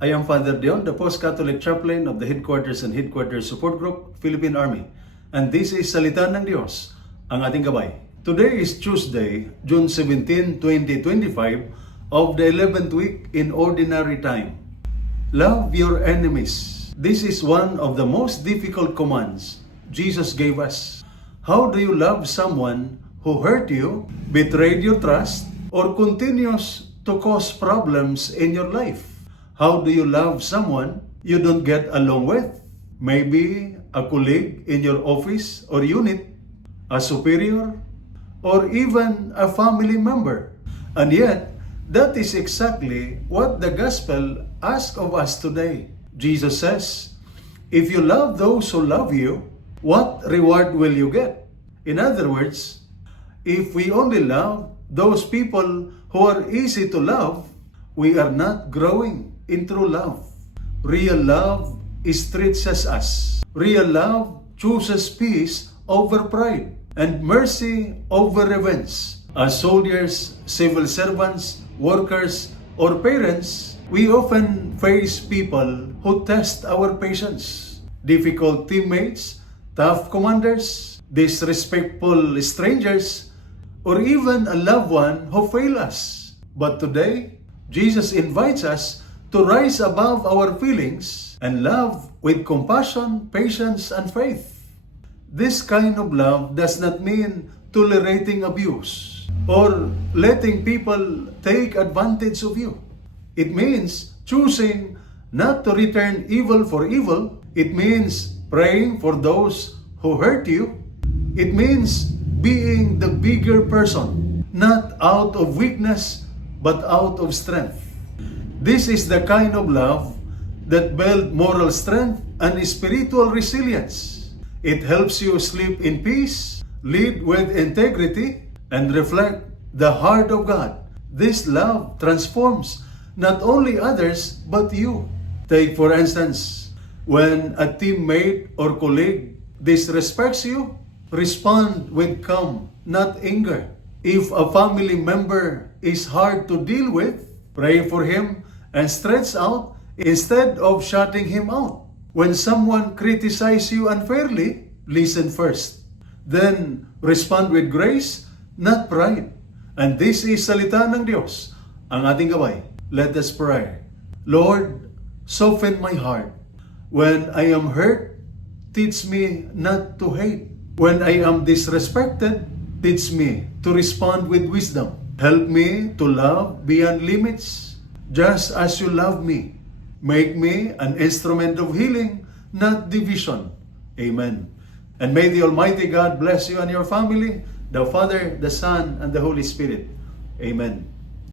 I am Father Dion, the Post-Catholic Chaplain of the Headquarters and Headquarters Support Group, Philippine Army. And this is Salita ng Diyos, ang ating gabay. Today is Tuesday, June 17, 2025, of the 11th week in Ordinary Time. Love your enemies. This is one of the most difficult commands Jesus gave us. How do you love someone who hurt you, betrayed your trust, or continues to cause problems in your life? How do you love someone you don't get along with? Maybe a colleague in your office or unit, a superior, or even a family member. And yet, that is exactly what the gospel asks of us today. Jesus says, if you love those who love you, what reward will you get? In other words, if we only love those people who are easy to love, we are not growing in true love. Real love stretches us. Real love chooses peace over pride and mercy over revenge. As soldiers, civil servants, workers, or parents, we often face people who test our patience. Difficult teammates, tough commanders, disrespectful strangers, or even a loved one who fail us. But today, Jesus invites us to rise above our feelings and love with compassion, patience, and faith. This kind of love does not mean tolerating abuse or letting people take advantage of you. It means choosing not to return evil for evil. It means praying for those who hurt you. It means being the bigger person, not out of weakness, but out of strength. This is the kind of love that builds moral strength and spiritual resilience. It helps you sleep in peace, lead with integrity, and reflect the heart of God. This love transforms not only others, but you. Take for instance, when a teammate or colleague disrespects you, respond with calm, not anger. If a family member is hard to deal with, pray for him and stretch out instead of shutting him out. When someone criticizes you unfairly, listen first. Then respond with grace, not pride. And this is Salita ng Diyos, ang ating gabay. Let us pray. Lord, soften my heart. When I am hurt, teach me not to hate. When I am disrespected, teach me to respond with wisdom. Help me to love beyond limits, just as you love me. Make me an instrument of healing, not division. Amen. And may the Almighty God bless you and your family, the Father, the Son, and the Holy Spirit. Amen.